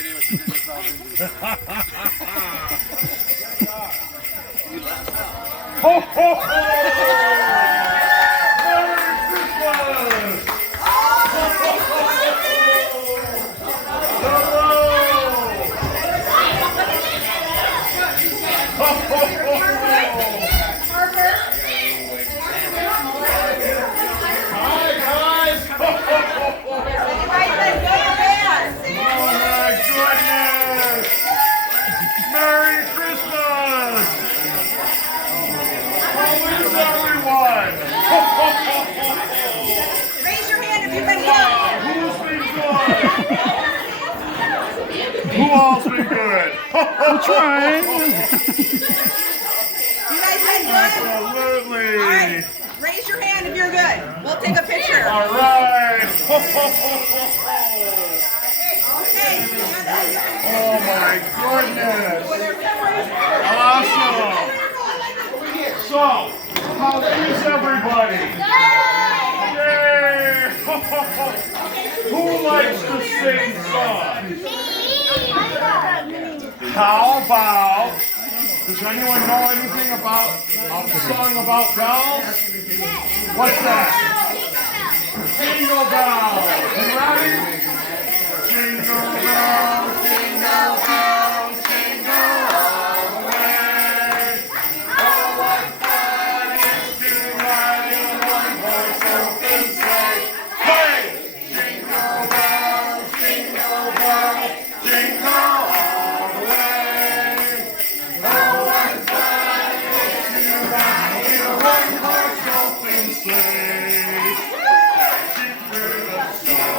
idea what you're getting yourself into. Ho, ho, ho! Merry Christmas! Raise your hand if you've been good. Who all's been good? I'm trying. You guys been good? Absolutely. All right. Raise your hand if you're good. We'll take a picture. All right. Okay. Oh my goodness. Awesome. So, how is everybody? Yay! Who likes to sing songs? How about, does anyone know anything about a song about bells? What's that? Jingle bells. You ready? Jingle bells, jingle bells, jingle all the way. Oh, what fun it is to ride in a one-horse open sleigh. Hey! Jingle bells, jingle bells, jingle all the way. Oh, what fun it is to ride in a one-horse open sleigh. Dashing through the snow.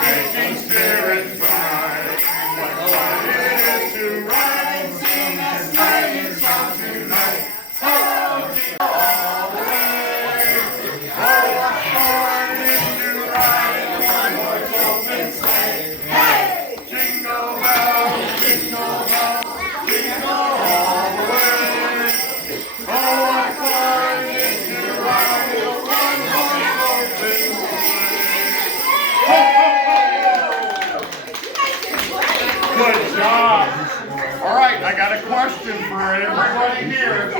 Making spirits bright. What fun it is to ride and sing a sleighing song tonight. Oh, jingle all the way. Oh, what fun it is to ride in a one-horse open sleigh. Hey! Jingle bells, jingle bells, jingle all the way. Oh, what fun it is to ride in a one-horse open sleigh. Ho, ho, ho! Good job. All right, I got a question for everybody here.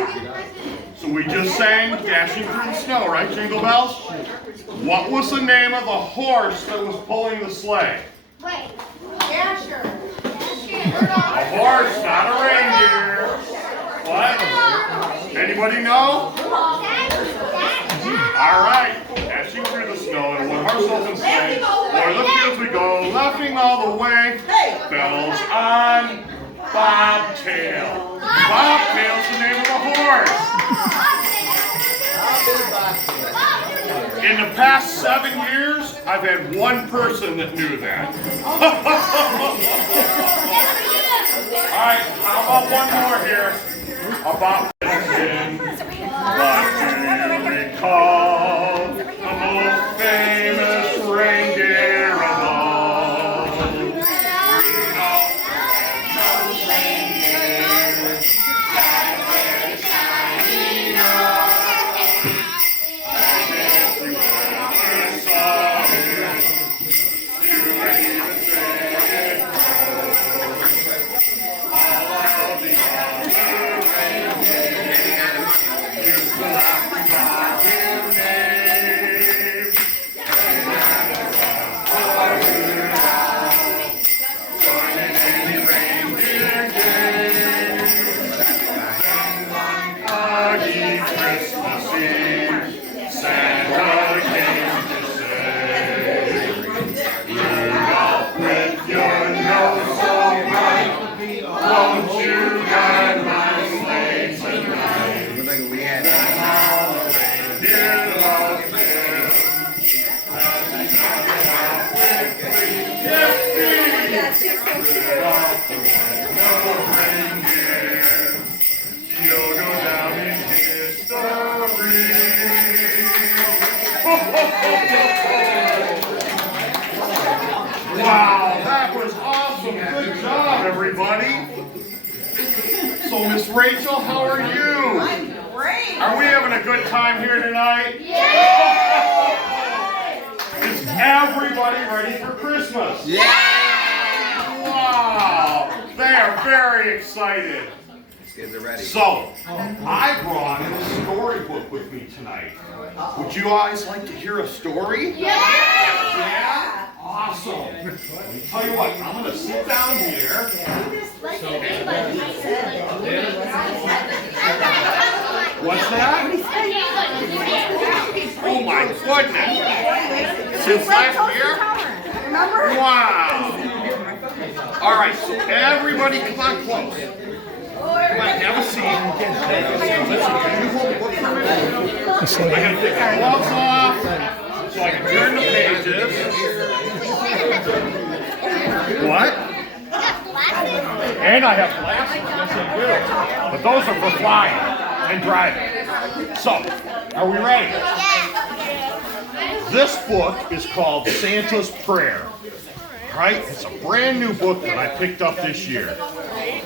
So we just sang Dashing Through the Snow, right, Jingle Bells? What was the name of the horse that was pulling the sleigh? Wait. Dasher. A horse, not a reindeer. What? Anybody know? All right, dashing through the snow in a one-horse open sleigh. O'er the fields we go, laughing all the way. Bells on Bobtail. Bobtail's the name of the horse. In the past 7 years, I've had one person that knew that. All right, how about one more here? About what do you recall the most famous reindeer of all? Rudolph the reindeer, that very shiny nose. And if you ever saw him, you would even say it goes. All of the other reindeer used to laugh about him. So, Miss Rachel, how are you? I'm great. Are we having a good time here tonight? Is everybody ready for Christmas? Wow, they are very excited. These kids are ready. So, I brought a storybook with me tonight. Would you guys like to hear a story? Yeah? Awesome. Let me tell you what, I'm going to sit down here. What's that? Oh my goodness. Since last year? Wow. All right, so everybody come on close. Come on, have a seat. I gotta take my gloves off so I can turn the pages. What? And I have glasses. Yes, I do. But those are for flying and driving. So, are we ready? This book is called Santa's Prayer. Right? It's a brand new book that I picked up this year.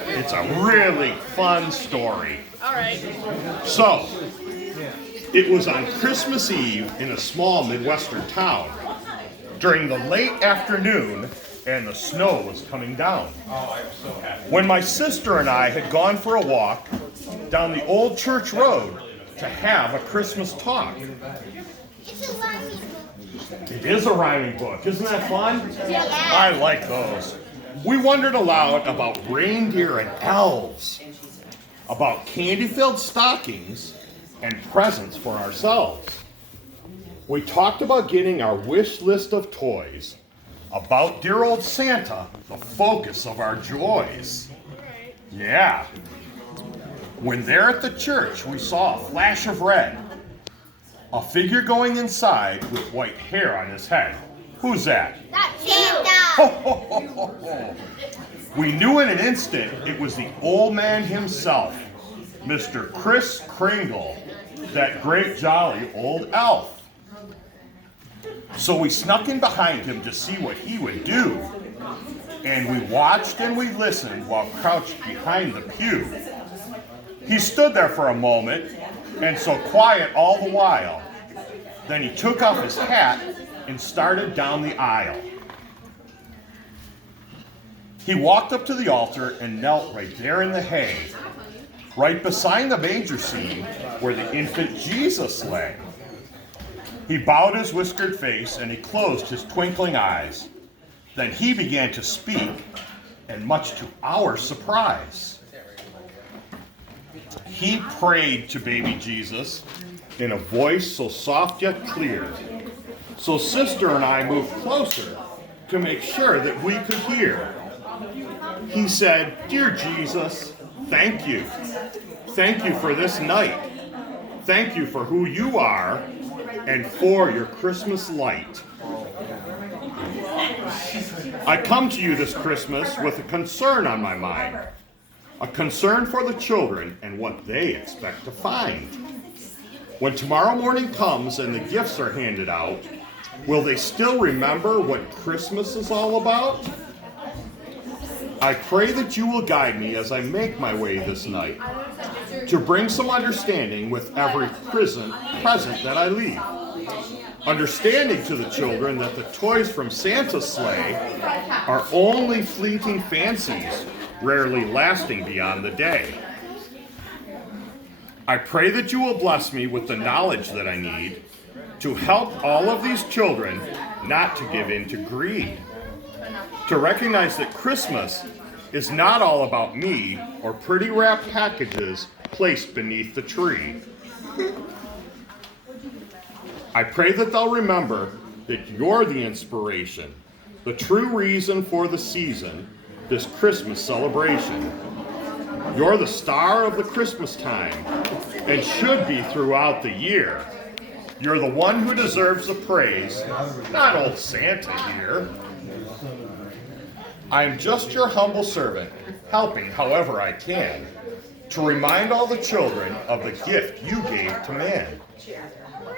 It's a really fun story. All right. So, it was on Christmas Eve in a small Midwestern town during the late afternoon, and the snow was coming down. When my sister and I had gone for a walk down the old church road to have a Christmas talk. It is a rhyming book. Isn't that fun? Yeah. I like those. We wondered aloud about reindeer and elves, about candy-filled stockings and presents for ourselves. We talked about getting our wish list of toys, about dear old Santa, the focus of our joys. Yeah. When there at the church, we saw a flash of red. A figure going inside with white hair on his head. Who's that? That's Santa. Ho, ho, ho, ho, ho. We knew in an instant it was the old man himself, Mr. Kris Kringle, that great jolly old elf. So we snuck in behind him to see what he would do. And we watched and we listened while crouched behind the pew. He stood there for a moment, and so quiet all the while. Then he took off his hat and started down the aisle. He walked up to the altar and knelt right there in the hay, right beside the manger scene where the infant Jesus lay. He bowed his whiskered face and he closed his twinkling eyes. Then he began to speak, and much to our surprise, he prayed to baby Jesus in a voice so soft yet clear. So sister and I moved closer to make sure that we could hear. He said, "Dear Jesus, thank you. Thank you for this night. Thank you for who you are and for your Christmas light. I come to you this Christmas with a concern on my mind. A concern for the children and what they expect to find. When tomorrow morning comes and the gifts are handed out, will they still remember what Christmas is all about? I pray that you will guide me as I make my way this night to bring some understanding with every present that I leave. Understanding to the children that the toys from Santa's sleigh are only fleeting fancies, rarely lasting beyond the day. I pray that you will bless me with the knowledge that I need to help all of these children not to give in to greed, to recognize that Christmas is not all about me or pretty wrapped packages placed beneath the tree. I pray that they'll remember that you're the inspiration, the true reason for the season, this Christmas celebration. You're the star of the Christmas time and should be throughout the year. You're the one who deserves the praise, not old Santa here. I am just your humble servant, helping however I can, to remind all the children of the gift you gave to man.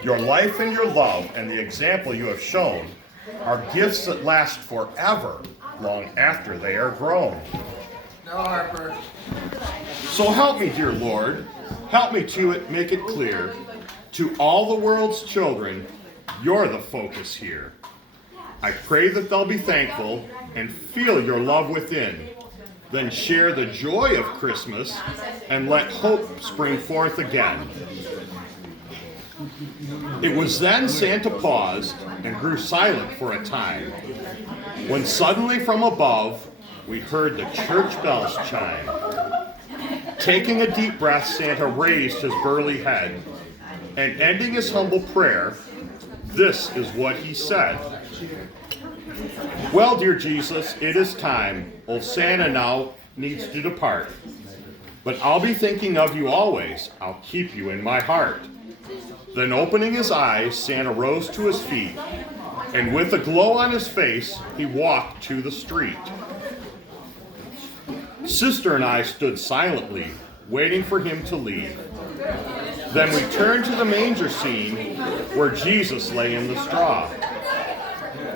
Your life and your love and the example you have shown are gifts that last forever, long after they are grown. No, Harper. So help me, dear Lord, help me to make it clear to all the world's children, you're the focus here. I pray that they'll be thankful and feel your love within. Then share the joy of Christmas and let hope spring forth again. It was then Santa paused and grew silent for a time, when suddenly from above we heard the church bells chime. Taking a deep breath, Santa raised his burly head, and ending his humble prayer, this is what he said. Well, dear Jesus, it is time. Old Santa now needs to depart. But I'll be thinking of you always. I'll keep you in my heart. Then opening his eyes, Santa rose to his feet, and with a glow on his face, he walked to the street. Sister and I stood silently, waiting for him to leave. Then we turned to the manger scene where Jesus lay in the straw.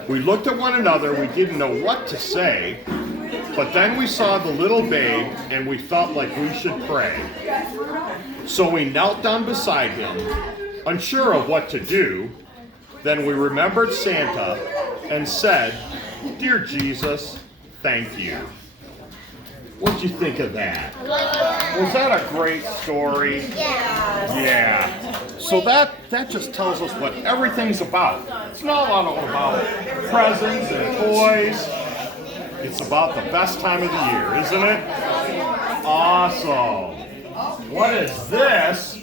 We looked at one another, we didn't know what to say, but then we saw the little babe and we felt like we should pray. So we knelt down beside him, unsure of what to do. Then we remembered Santa and said, Dear Jesus, thank you. What'd you think of that? Was that a great story? Yeah. So that just tells us what everything's about. It's not all about presents and toys. It's about the best time of the year, isn't it? Awesome. What is this?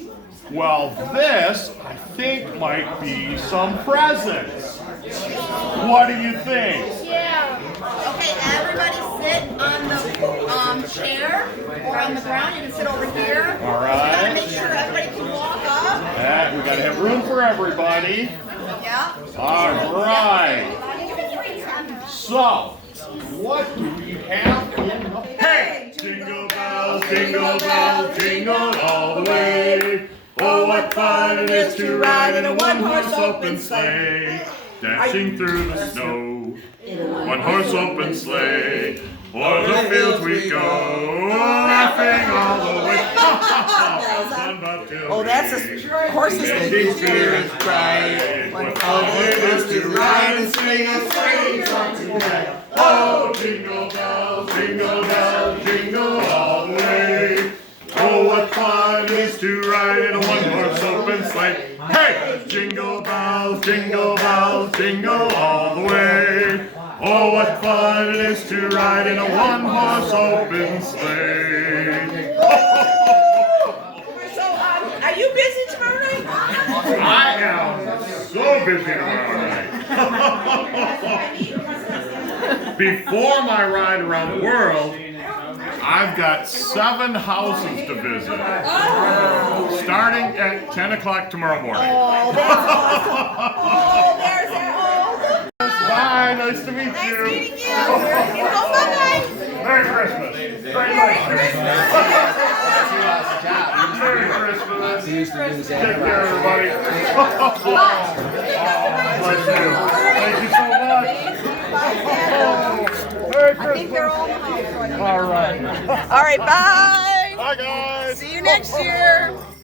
Well, this, I think, might be some presents. What do you think? Okay, everybody sit on the chair or on the ground. You can sit over here. All We gotta right. make sure everybody can walk up. We gotta have room for everybody. Yeah. All right. So, what do we have in the hay? Jingle bells, jingle all the way. Oh, what fun it is to ride in a one-horse open sleigh. Dashing through the snow, one-horse open sleigh. O'er the fields we go, laughing all the way. Oh, that's a horse's Making spirits bright. What fun it is to ride and sing a sleigh song tonight. Oh, jingle bells, jingle all the way. Oh, what fun it is to ride in a one-horse open sleigh. Hey! Jingle bells, jingle all the way. Oh, what fun it is to ride in a one-horse open sleigh. So, are you busy tomorrow night? I am so busy tomorrow night. Before my ride around the world, I've got 7 houses to visit, starting at 10 o'clock tomorrow morning. Oh, that's awesome. Oh, there's that. Oh, Bye, nice to meet you. nice meeting you. Oh, bye-bye. Merry Christmas. Merry Christmas. Merry Christmas. Take care, everybody. Bless you. Thank you so much. Merry Christmas. I think they're all in the house. All right. All right, bye. Bye, guys. See you next year.